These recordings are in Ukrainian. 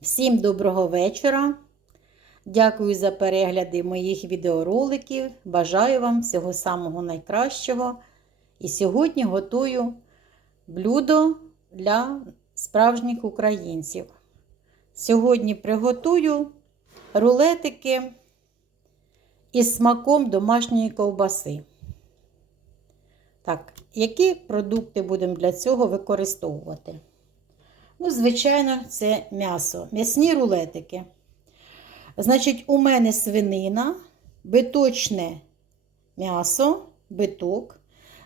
Всім доброго вечора. Дякую за перегляди моїх відеороликів. Бажаю вам всього самого найкращого. І сьогодні готую блюдо для справжніх українців. Сьогодні приготую рулетики із смаком домашньої ковбаси. Так, які продукти будемо для цього використовувати? Ну, звичайно, це м'ясо. М'ясні рулетики. Значить, у мене свинина, биточне м'ясо, биток.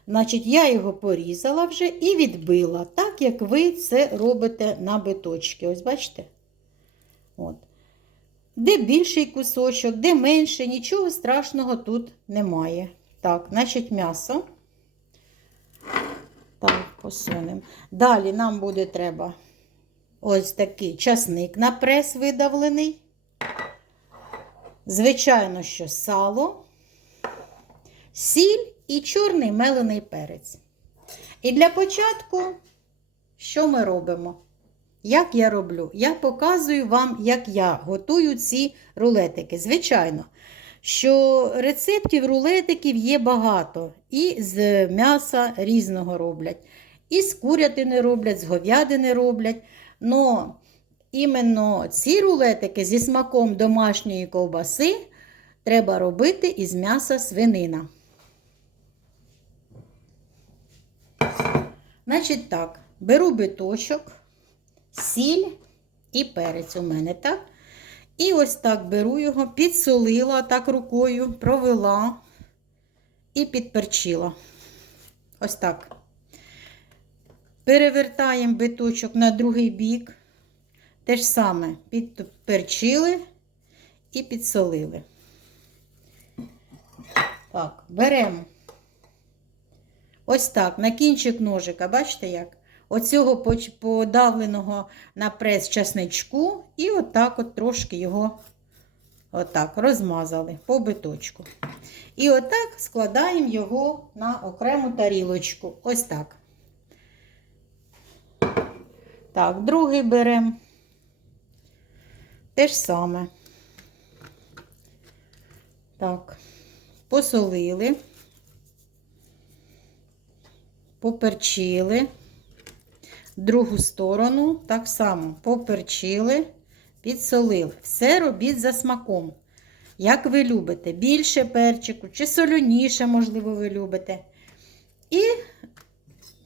Значить, я його порізала вже і відбила, так як ви це робите на биточки. Ось бачите? От. Де більший кусочок, де менше, нічого страшного тут немає. Так, значить, м'ясо. Так, посунемо. Далі нам буде треба ось такий часник на прес видавлений. Звичайно, що сало, сіль і чорний мелений перець. І для початку, що ми робимо? Як я роблю? Я показую вам, як я готую ці рулетики. Звичайно, що рецептів рулетиків є багато. І з м'яса різного роблять. І з курятини роблять, з говядини роблять. Но іменно ці рулетики зі смаком домашньої ковбаси треба робити із м'яса свинина. Значить так, беру биточок, сіль і перець у мене, так? І ось так беру його, підсолила так рукою, провела і підперчила. Ось так. Перевертаємо биточок на другий бік. Те ж саме підперчили і підсолили. Так, беремо ось так, на кінчик ножика, бачите як? Оцього подавленого на прес часничку, і отак от трошки його отак розмазали по биточку. І отак складаємо його на окрему тарілочку. Ось так. Так, другий беремо. Те ж саме. Так, посолили, поперчили. Другу сторону так само поперчили, підсолили. Все робіть за смаком. Як ви любите, більше перчику чи солоніше, можливо, ви любите. І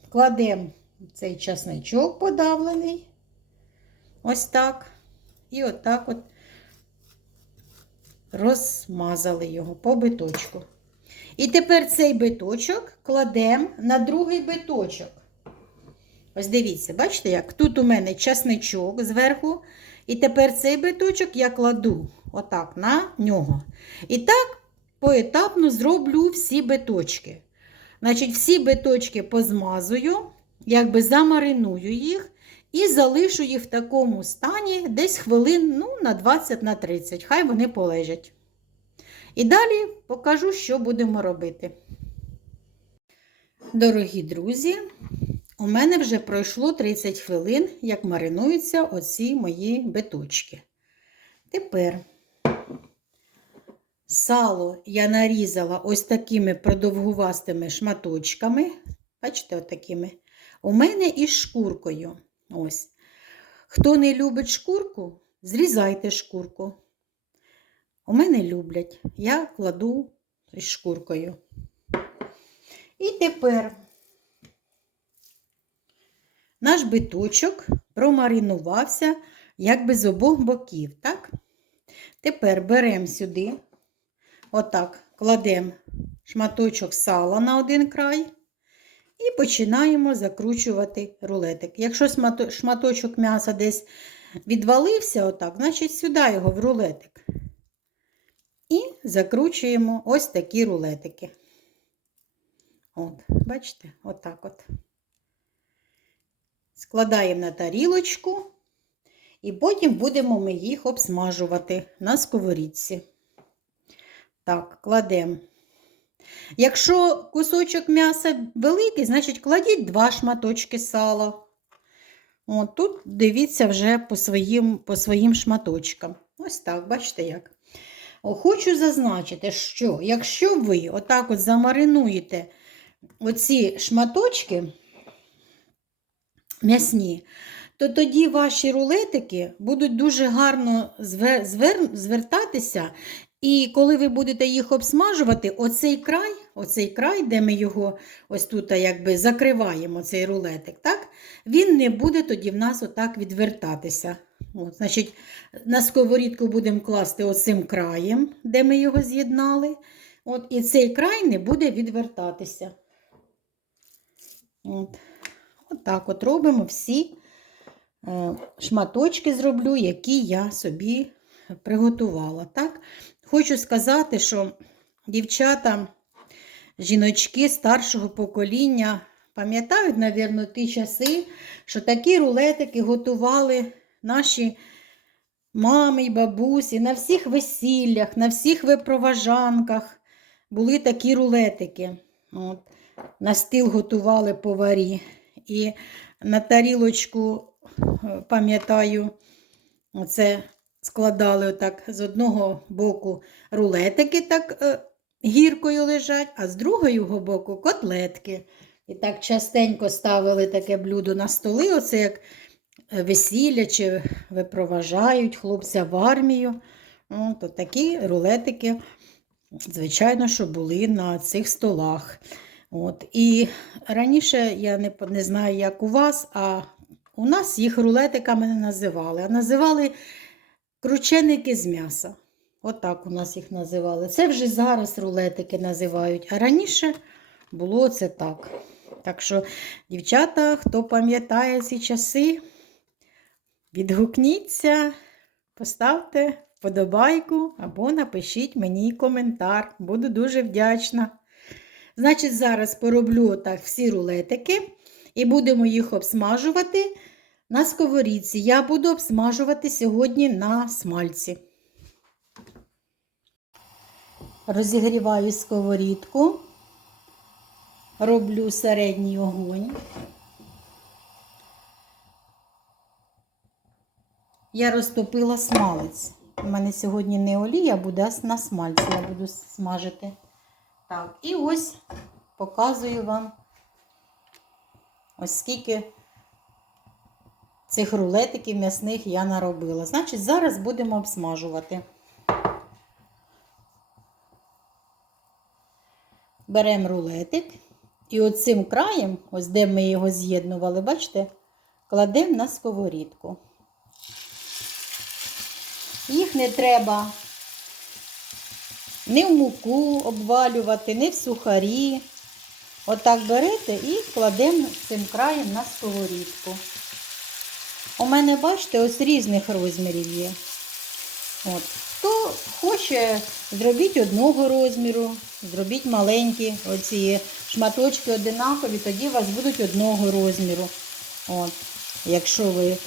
кладемо цей часничок подавлений. Ось так. І отак от розмазали його по биточку. І тепер цей биточок кладемо на другий биточок. Ось дивіться, бачите, як? Тут у мене часничок зверху. І тепер цей биточок я кладу отак на нього. І так поетапно зроблю всі биточки. Значить, всі биточки позмазую, якби замариную їх. І залишу їх в такому стані десь хвилин ну, на 20 на 30. Хай вони полежать. І далі покажу, що будемо робити. Дорогі друзі, у мене вже пройшло 30 хвилин, як маринуються оці мої биточки. Тепер сало я нарізала ось такими продовгувастими шматочками. Бачите, отакими. У мене із шкуркою. Ось. Хто не любить шкурку, зрізайте шкурку. У мене люблять. Я кладу з шкуркою. І тепер наш биточок промаринувався якби з обох боків. так? Тепер беремо сюди, отак, кладемо шматочок сала на один край. І починаємо закручувати рулетик. Якщо шматочок м'яса десь відвалився, отак, значить сюди його в рулетик. І закручуємо ось такі рулетики. От, бачите, отак от. Складаємо на тарілочку, і потім будемо ми їх обсмажувати на сковорідці. Так, кладемо. Якщо кусочок м'яса великий, значить кладіть два шматочки сала. От тут дивіться вже по своїм, по своїм шматочкам. Ось так, бачите як. О, Хочу зазначити, що якщо ви отак от замаринуєте оці шматочки м'ясні, то тоді ваші рулетики будуть дуже гарно звер... звер- звертатися. І коли ви будете їх обсмажувати, оцей край, оцей край, де ми його ось тут якби закриваємо, цей рулетик, так? він не буде тоді в нас отак відвертатися. От, значить, на сковорідку будемо класти оцим краєм, де ми його з'єднали. От, і цей край не буде відвертатися. От. Отак от робимо всі е, шматочки зроблю, які я собі приготувала. Так? Хочу сказати, що дівчата, жіночки старшого покоління пам'ятають, мабуть, ті часи, що такі рулетики готували наші мами й бабусі на всіх весіллях, на всіх випроважанках були такі рулетики. От. На стіл готували поварі. І на тарілочку, е, пам'ятаю, це складали отак з одного боку рулетики так е, гіркою лежать, а з другого боку котлетки. І так частенько ставили таке блюдо на столи, оце як е, весілля чи випроважають хлопця в армію. От, такі рулетики, звичайно, що були на цих столах. От. І раніше я не, не знаю, як у вас, а у нас їх рулетиками не називали, а називали крученики з м'яса. Отак у нас їх називали. Це вже зараз рулетики називають, а раніше було це так. Так що, дівчата, хто пам'ятає ці часи, відгукніться, поставте вподобайку або напишіть мені коментар. Буду дуже вдячна. Значить, зараз пороблю так всі рулетики і будемо їх обсмажувати на сковорідці. Я буду обсмажувати сьогодні на смальці. Розігріваю сковорідку, роблю середній огонь. Я розтопила смалець. У мене сьогодні не олія буде, а на смальці я буду смажити. Так, і ось показую вам, ось скільки цих рулетиків м'ясних я наробила. Значить, зараз будемо обсмажувати. Беремо рулетик і оцим краєм, ось де ми його з'єднували, бачите, кладемо на сковорідку. Їх не треба ні в муку обвалювати, ні в сухарі. Отак берете і кладемо цим краєм на сковорідку. У мене, бачите, ось різних розмірів є. От. Хто хоче, зробіть одного розміру, зробіть маленькі оці шматочки одинакові, тоді у вас будуть одного розміру. От. Якщо ви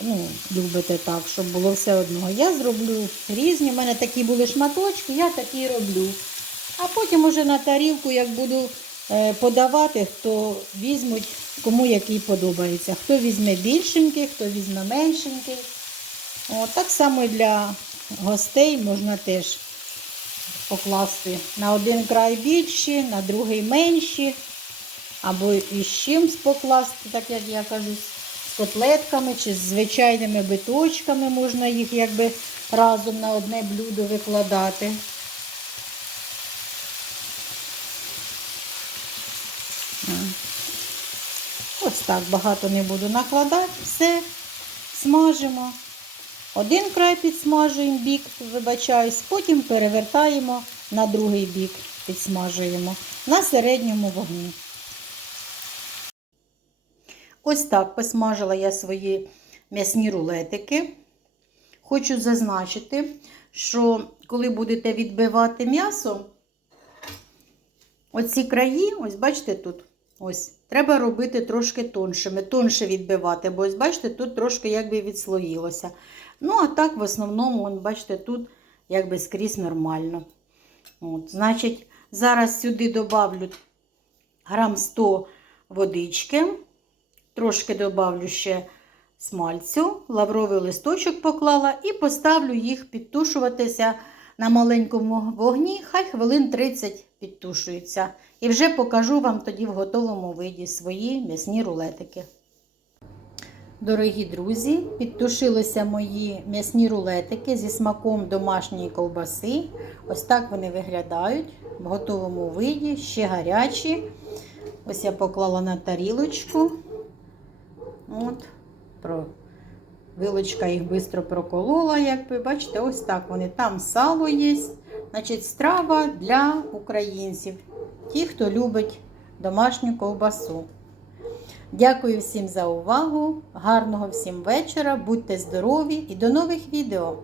ну, любите так, щоб було все одного. Я зроблю різні. У мене такі були шматочки, я такі роблю. А потім уже на тарілку, як буду подавати, хто візьмуть, кому який подобається. Хто візьме більшенький, хто візьме меншенький. От, так само і для гостей можна теж покласти на один край більші, на другий менші. Або із чимсь покласти, так як я кажу, з котлетками чи з звичайними биточками можна їх якби разом на одне блюдо викладати. Ось так багато не буду накладати. Все, смажимо. Один край підсмажуємо бік, вибачаюсь, потім перевертаємо на другий бік, підсмажуємо на середньому вогні. Ось так посмажила я свої м'ясні рулетики. Хочу зазначити, що коли будете відбивати м'ясо, оці краї, ось бачите тут, ось, треба робити трошки тоншими, тонше відбивати, бо ось бачите, тут трошки якби відслоїлося. Ну, а так, в основному, вон, бачите, тут якби скрізь нормально. От, Значить, зараз сюди добавлю грам 100 водички. Трошки добавлю ще смальцю, лавровий листочок поклала і поставлю їх підтушуватися на маленькому вогні, хай хвилин 30 підтушуються. І вже покажу вам тоді в готовому виді свої м'ясні рулетики. Дорогі друзі, підтушилися мої м'ясні рулетики зі смаком домашньої ковбаси. Ось так вони виглядають в готовому виді, ще гарячі. Ось я поклала на тарілочку. От, про... Вилочка їх швидко проколола, як ви бачите, ось так вони. Там сало є. Значить, страва для українців, ті, хто любить домашню ковбасу. Дякую всім за увагу. Гарного всім вечора. Будьте здорові і до нових відео!